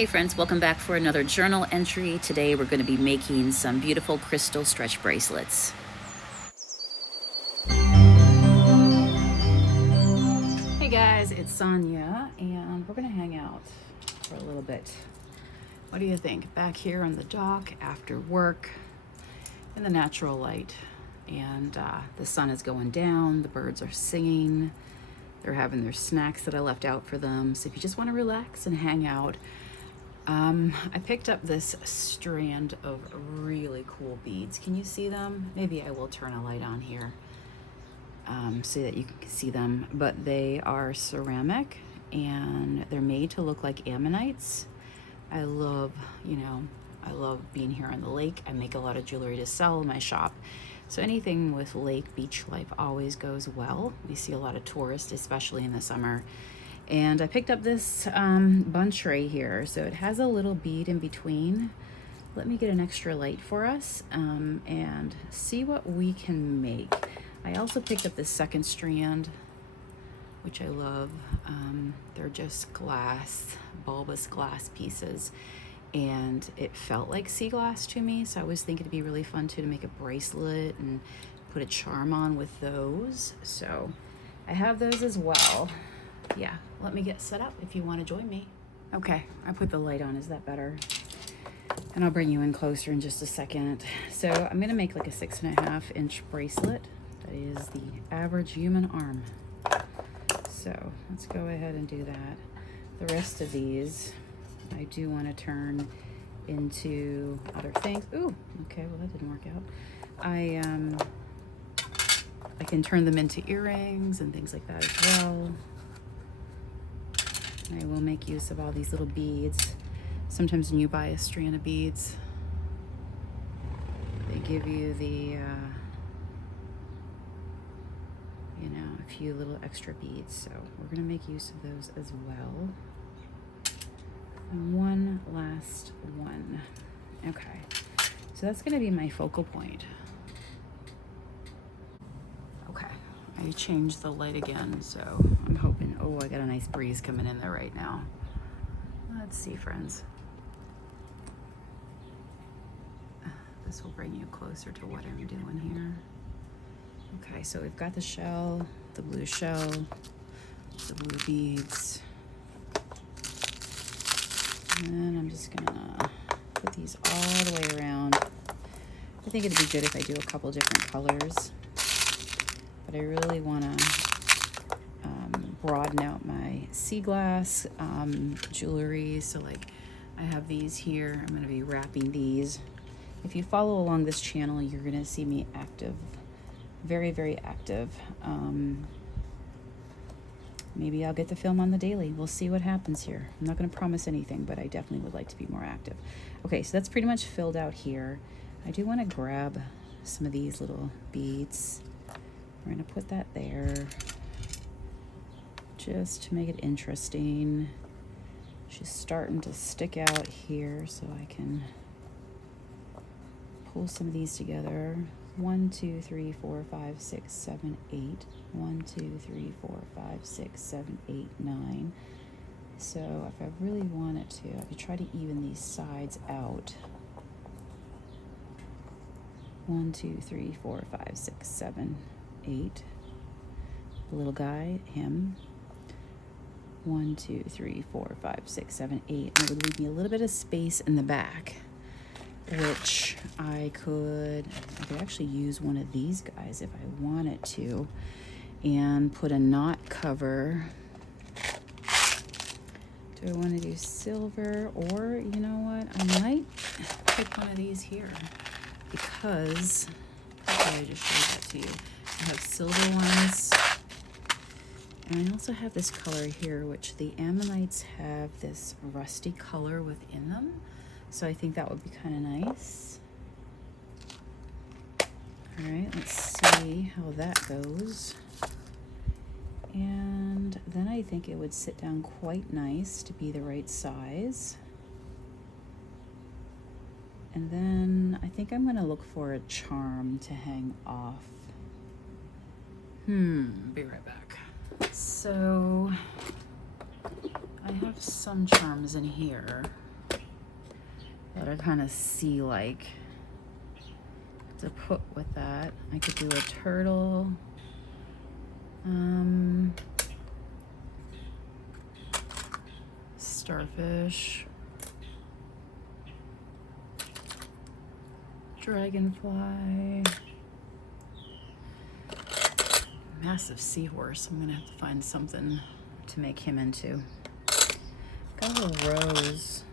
Hey friends, welcome back for another journal entry. Today we're going to be making some beautiful crystal stretch bracelets. Hey guys, it's Sonia and we're going to hang out for a little bit. What do you think? Back here on the dock after work in the natural light, and the sun is going down, the birds are singing, they're having their snacks that I left out for them. So if you just want to relax and hang out, I picked up this strand of really cool beads. Can you see them? Maybe I will turn a light on here so that you can see them. But they are ceramic and they're made to look like ammonites. I love being here on the lake. I make a lot of jewelry to sell in my shop. So anything with lake beach life always goes well. We see a lot of tourists, especially in the summer. And I picked up this bunch right here. So it has a little bead in between. Let me get an extra light for us and see what we can make. I also picked up this second strand, which I love. They're just glass, bulbous glass pieces. And it felt like sea glass to me. So I was thinking it'd be really fun too to make a bracelet and put a charm on with those. So I have those as well. Yeah, let me get set up if you want to join me. Okay, I put the light on. Is that better? And I'll bring you in closer in just a second. So I'm gonna make like a 6.5 inch bracelet. That is the average human arm. So let's go ahead and do that. The rest of these, I do want to turn into other things. Ooh, okay, well that didn't work out. I can turn them into earrings and things like that as well. I will make use of all these little beads. Sometimes when you buy a strand of beads, they give you the, a few little extra beads. So we're gonna make use of those as well. And one last one. Okay, so that's gonna be my focal point. Okay, I changed the light again, so I'm hoping, oh, I got a nice breeze coming in there right now. Let's see, friends. This will bring you closer to what I'm doing here. Okay, so we've got the shell, the blue shell, the blue beads. And I'm just gonna put these all the way around. I think it'd be good if I do a couple different colors, but I really wanna broaden out my sea glass jewelry. So like I have these here. I'm gonna be wrapping these. If you follow along this channel, you're gonna see me active, very, very active. Maybe I'll get to film on the daily. We'll see what happens here. I'm not gonna promise anything, but I definitely would like to be more active. Okay, so that's pretty much filled out here. I do wanna grab some of these little beads. We're gonna put that there just to make it interesting. She's starting to stick out here, so I can pull some of these together. 1, 2, 3, 4, 5, 6, 7, 8. 1, 2, 3, 4, 5, 6, 7, 8, 9. So if I really wanted to, I could try to even these sides out. 1, 2, 3, 4, 5, 6, 7, 8. The little guy, him. 1, 2, 3, 4, 5, 6, 7, 8. And it would leave me a little bit of space in the back, which I could actually use one of these guys if I wanted to, and put a knot cover. Do I want to do silver, or you know what? I might pick one of these here because I just showed that to you. I have silver ones. And I also have this color here, which the ammonites have this rusty color within them. So I think that would be kind of nice. All right, let's see how that goes. And then I think it would sit down quite nice to be the right size. And then I think I'm gonna look for a charm to hang off. Be right back. So I have some charms in here. that are kind of sea-like to put with that. I could do a turtle. Starfish. Dragonfly. Massive seahorse. I'm gonna have to find something to make him into. Got a rose.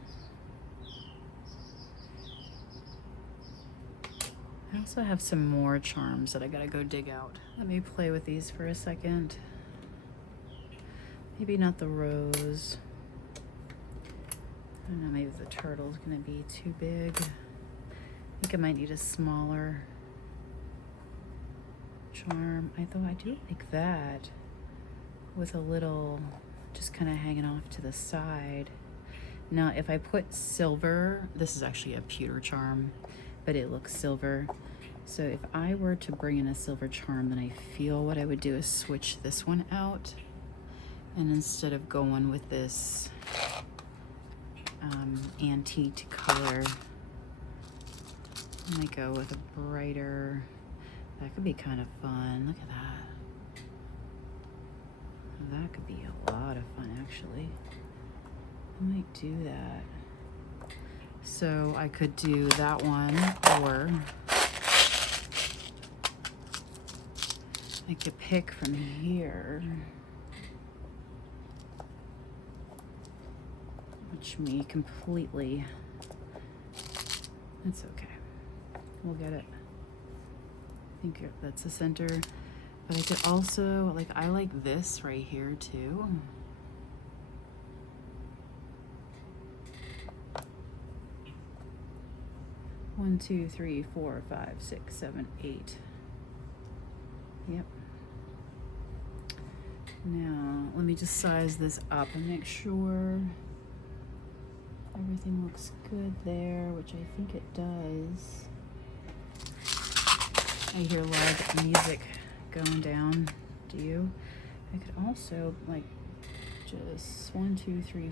I also have some more charms that I gotta go dig out. Let me play with these for a second. Maybe not the rose. I don't know, maybe the turtle's gonna be too big. I think I might need a smaller charm. I do like that with a little just kind of hanging off to the side. Now, if I put silver, this is actually a pewter charm, but it looks silver. So if I were to bring in a silver charm, then I feel what I would do is switch this one out. And instead of going with this antique color, I might go with a brighter. That could be kind of fun. Look at that. That could be a lot of fun, actually. I might do that. So I could do that one, or I could pick from here, which me completely, it's okay. We'll get it. I think that's the center. But I could also, like, I like this right here too. One, two, three, 4, 5, 6, 7, 8. Yep. Now, let me just size this up and make sure everything looks good there, which I think it does. I hear live music going down. Do you? I could also, like, just 1, 2, 3,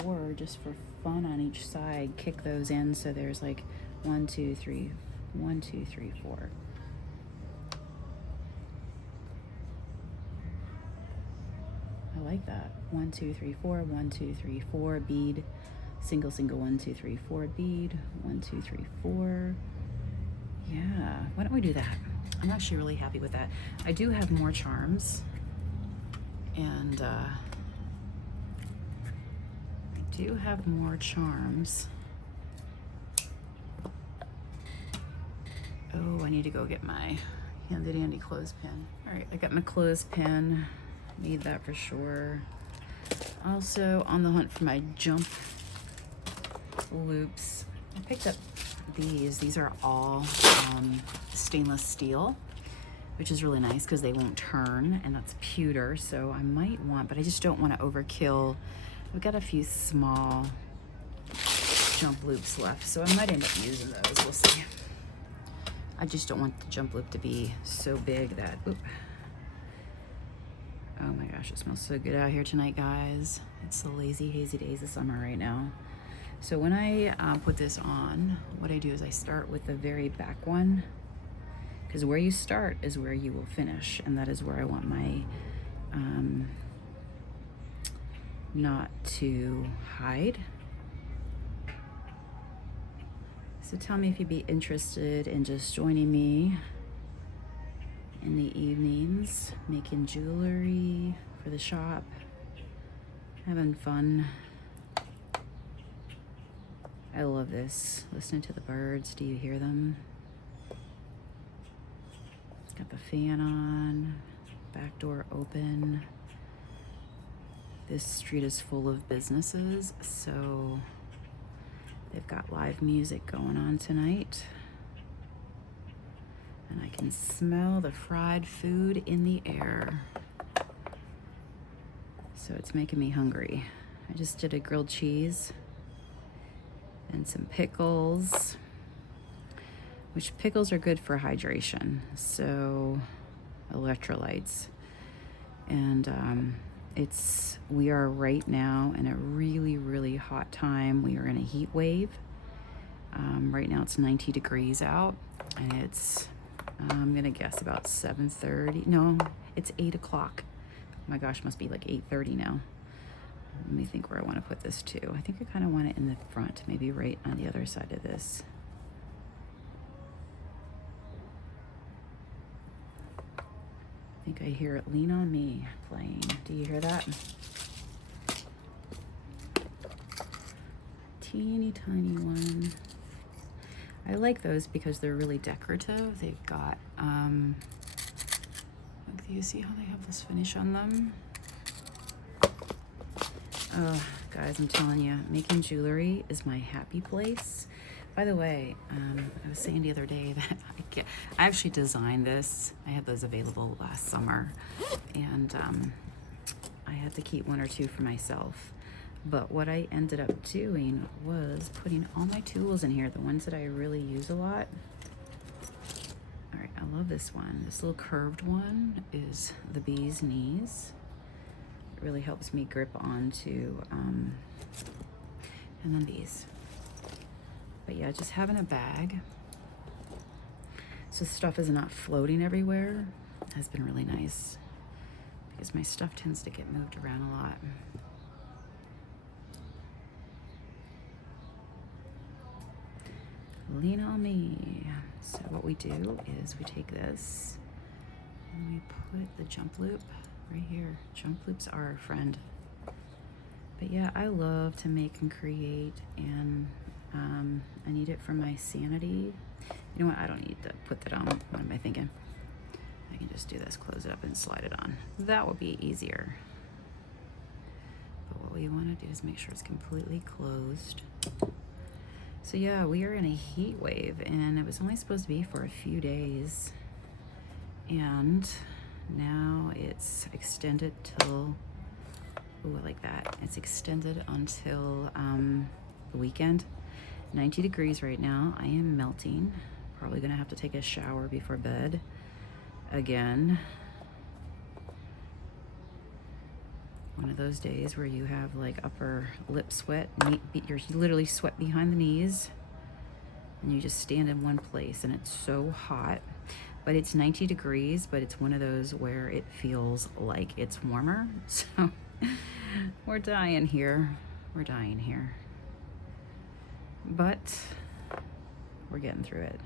4, just for fun on each side, kick those in so there's like 1, 2, 3, 1, 2, 3, 4. I like that. 1, 2, 3, 4, 1, 2, 3, 4 bead, single, 1, 2, 3, 4 bead, 1, 2, 3, 4. Yeah, why don't we do that? I'm actually really happy with that. I do have more charms, and I do have more charms. Oh, I need to go get my handy dandy clothespin. All right, I got my clothespin. Need that for sure. Also on the hunt for my jump loops. I picked up these. These are all stainless steel, which is really nice because they won't turn, and that's pewter, so I might want, but I just don't want to overkill. I've got a few small jump loops left, so I might end up using those. We'll see. I just don't want the jump loop to be so big that, oop. Oh my gosh, it smells so good out here tonight, guys. It's the lazy, hazy days of summer right now. So when I put this on, what I do is I start with the very back one, because where you start is where you will finish, and that is where I want my knot to hide. So tell me if you'd be interested in just joining me in the evenings, making jewelry for the shop, having fun. I love this. Listening to the birds. Do you hear them? Got the fan on, back door open. This street is full of businesses, so they've got live music going on tonight. And I can smell the fried food in the air. So it's making me hungry. I just did a grilled cheese and some pickles, which pickles are good for hydration, so electrolytes. And we are right now in a really, really hot time. We are in a heat wave, Right now it's 90 degrees out, and it's, I'm gonna guess about 7:30. No, it's 8 o'clock. Oh my gosh, must be like 8:30 now. Let me think where I want to put this too. I think I kind of want it in the front, maybe right on the other side of this. I think I hear it, Lean on Me, playing. Do you hear that? Teeny tiny one. I like those because they're really decorative. They've got, do you see how they have this finish on them? Oh, guys, I'm telling you, making jewelry is my happy place. By the way, I was saying the other day that I actually designed this. I had those available last summer, and I had to keep one or two for myself. But what I ended up doing was putting all my tools in here, the ones that I really use a lot. All right, I love this one. This little curved one is the bee's knees. It really helps me grip onto, and then these. But yeah, just having a bag so stuff is not floating everywhere has been really nice, because my stuff tends to get moved around a lot. Lean on me. So what we do is we take this and we put the jump loop right here. Jump loops are our friend. But yeah, I love to make and create, and I need it for my sanity. You know what? I don't need to put that on. What am I thinking? I can just do this, close it up and slide it on. That would be easier. But what we want to do is make sure it's completely closed. So yeah, we are in a heat wave, and it was only supposed to be for a few days. And now it's extended till, ooh, I like that. It's extended until the weekend. 90 degrees right now. I am melting. Probably gonna have to take a shower before bed again. One of those days where you have like upper lip sweat, you're literally sweat behind the knees, and you just stand in one place, and it's so hot. But it's 90 degrees, but it's one of those where it feels like it's warmer. So we're dying here. We're dying here. But we're getting through it.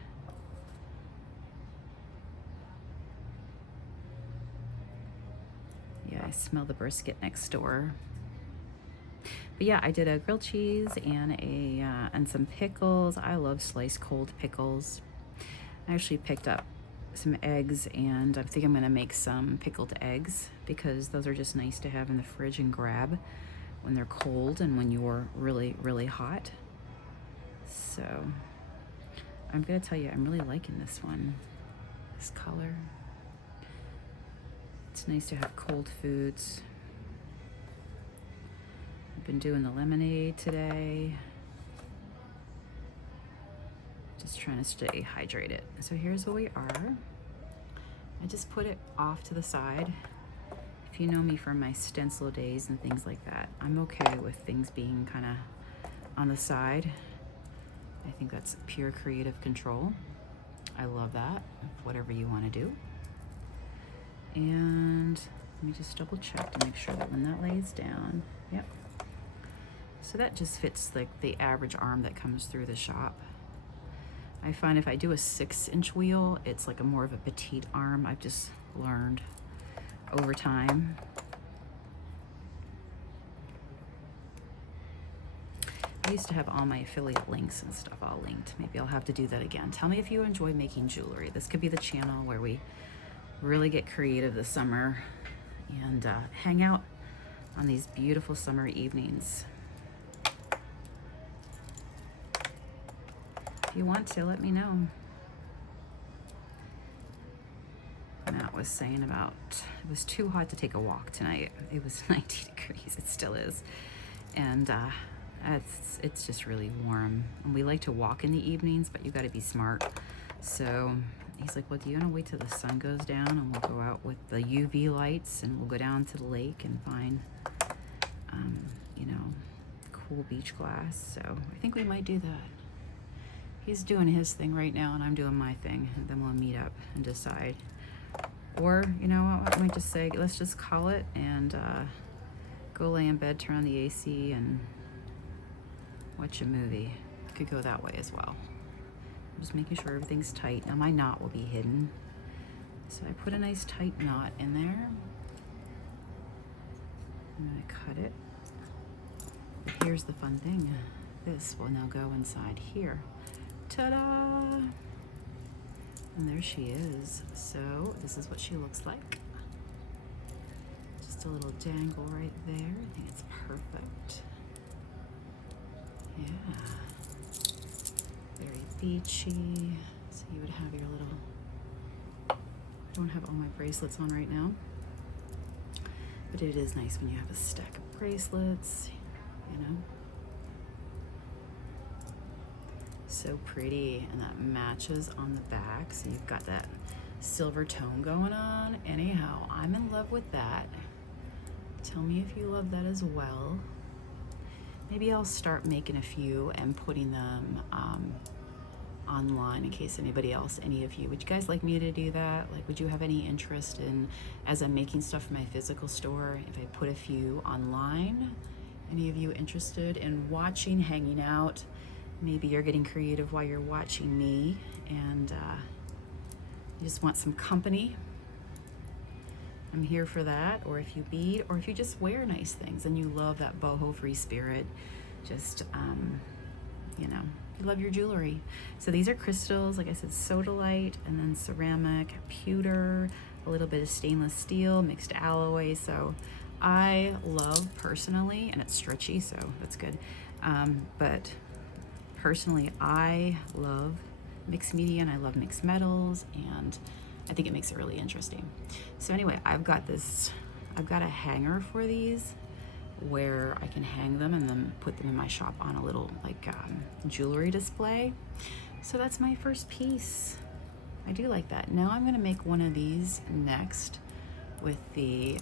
Yeah, I smell the brisket next door. But yeah, I did a grilled cheese and and some pickles. I love sliced cold pickles. I actually picked up some eggs, and I think I'm gonna make some pickled eggs, because those are just nice to have in the fridge and grab when they're cold and when you're really, really hot. So I'm gonna tell you, I'm really liking this one, this color. It's nice to have cold foods. I've been doing the lemonade today. Just trying to stay hydrated. So here's what we are. I just put it off to the side. If you know me from my stencil days and things like that, I'm okay with things being kind of on the side. I think that's pure creative control. I love that, whatever you want to do. And let me just double check to make sure that when that lays down, yep. So that just fits like the average arm that comes through the shop. I find if I do a 6-inch wheel, it's like a more of a petite arm. I've just learned over time. I used to have all my affiliate links and stuff all linked. Maybe I'll have to do that again. Tell me if you enjoy making jewelry. This could be the channel where we really get creative this summer and hang out on these beautiful summer evenings. If you want to, let me know. Matt was saying about, it was too hot to take a walk tonight. It was 90 degrees, it still is. And it's just really warm. And we like to walk in the evenings, but you gotta be smart. So he's like, well, do you wanna wait till the sun goes down, and we'll go out with the UV lights, and we'll go down to the lake and find, you know, cool beach glass. So I think we might do that. He's doing his thing right now and I'm doing my thing, and then we'll meet up and decide. Or, you know what, I might just say, let's just call it and go lay in bed, turn on the AC, and watch a movie. Could go that way as well. I'm just making sure everything's tight. Now my knot will be hidden. So I put a nice tight knot in there. I'm gonna cut it. But here's the fun thing. This will now go inside here. Ta-da! And there she is. So this is what she looks like. Just a little dangle right there. I think it's perfect. Yeah. Very beachy. So you would have your little, I don't have all my bracelets on right now, but it is nice when you have a stack of bracelets, you know. So pretty, and that matches on the back, so you've got that silver tone going on. Anyhow, I'm in love with that. Tell me if you love that as well. Maybe I'll start making a few and putting them online in case anybody else, any of you, would you guys like me to do that? Like, would you have any interest in, as I'm making stuff for my physical store, if I put a few online? Any of you interested in watching, hanging out? Maybe you're getting creative while you're watching me and you just want some company. I'm here for that. Or if you bead, or if you just wear nice things and you love that boho free spirit, just, you know, you love your jewelry. So these are crystals, like I said, sodalite, and then ceramic, pewter, a little bit of stainless steel, mixed alloy. So I love personally, and it's stretchy, so that's good. But personally, I love mixed media and I love mixed metals, and I think it makes it really interesting. So anyway, I've got a hanger for these where I can hang them and then put them in my shop on a little like jewelry display. So that's my first piece. I do like that. Now I'm gonna make one of these next with the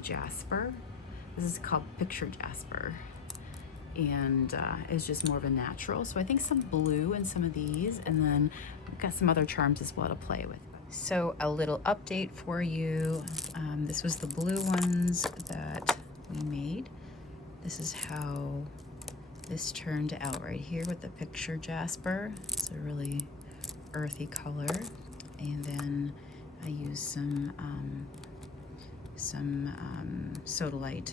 jasper. This is called picture jasper, and it's just more of a natural. So I think some blue in some of these, and then I've got some other charms as well to play with. So a little update for you. This was the blue ones that we made. This is how this turned out right here with the picture jasper. It's a really earthy color. And then I used some sodalite.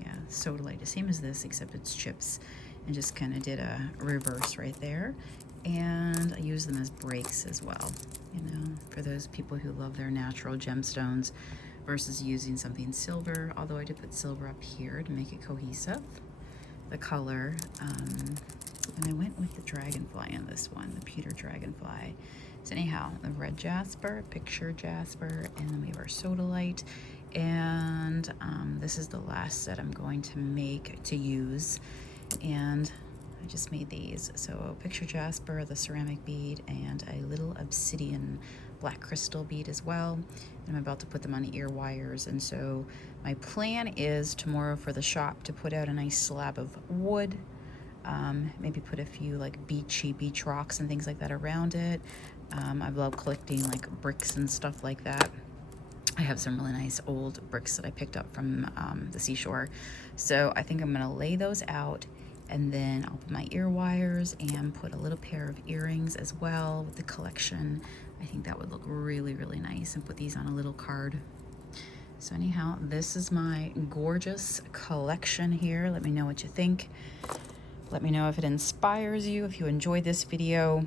Yeah, sodalite, the same as this, except it's chips, and just kind of did a reverse right there. And I use them as breaks as well, you know, for those people who love their natural gemstones versus using something silver, although I did put silver up here to make it cohesive, the color. And I went with the dragonfly on this one, the pewter dragonfly. So anyhow, the red jasper, picture jasper, and then we have our sodalite. And this is the last set I'm going to use, and I just made these. So picture jasper, the ceramic bead, and a little obsidian black crystal bead as well. And I'm about to put them on ear wires. And so my plan is tomorrow for the shop to put out a nice slab of wood, maybe put a few like beach rocks and things like that around it. I love collecting like bricks and stuff like that. I have some really nice old bricks that I picked up from the seashore. So I think I'm gonna lay those out, and then I'll put my ear wires and put a little pair of earrings as well with the collection. I think that would look really, really nice, and put these on a little card. So anyhow, this is my gorgeous collection here. Let me know what you think. Let me know if it inspires you, if you enjoyed this video.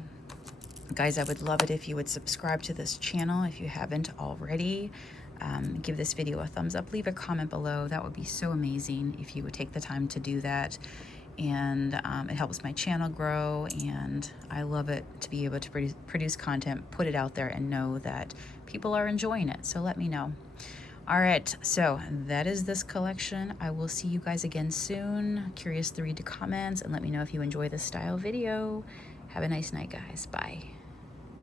Guys, I would love it if you would subscribe to this channel if you haven't already. Give this video a thumbs up, leave a comment below. That would be so amazing if you would take the time to do that. And it helps my channel grow, and I love it to be able to produce content, put it out there, and know that people are enjoying it. So let me know. All right, so that is this collection. I will see you guys again soon. Curious to read the comments and let me know if you enjoy this style video. Have a nice night, guys. Bye.